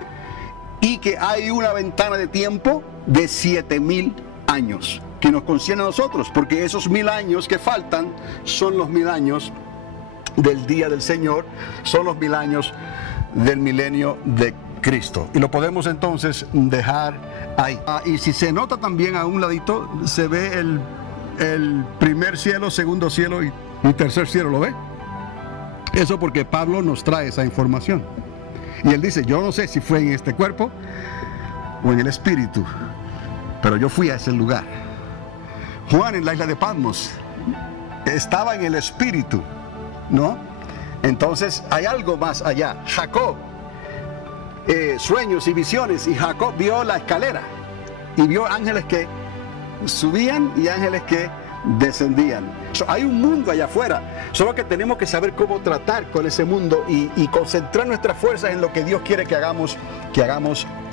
Y que hay una ventana de tiempo de 7.000 años que nos concierne a nosotros, porque esos 1.000 años que faltan son los 1.000 años del día del Señor, son los 1.000 años del milenio de Cristo. Y lo podemos entonces dejar ahí. Y si se nota también a un ladito, se ve el primer cielo, segundo cielo y tercer cielo, ¿lo ve? Eso porque Pablo nos trae esa información. Y él dice, yo no sé si fue en este cuerpo o en el espíritu, pero yo fui a ese lugar. Juan en la isla de Patmos estaba en el espíritu, ¿no? Entonces hay algo más allá. Jacob, sueños y visiones, y Jacob vio la escalera y vio ángeles que subían y ángeles que descendían. Hay un mundo allá afuera, solo que tenemos que saber cómo tratar con ese mundo y concentrar nuestras fuerzas en lo que Dios quiere que hagamos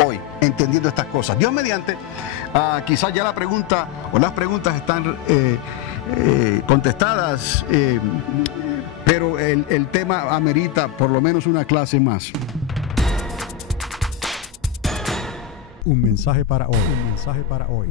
hoy, entendiendo estas cosas. Dios mediante, quizás ya la pregunta o las preguntas están contestadas, pero el tema amerita por lo menos una clase más. Un mensaje para hoy. Un mensaje para hoy.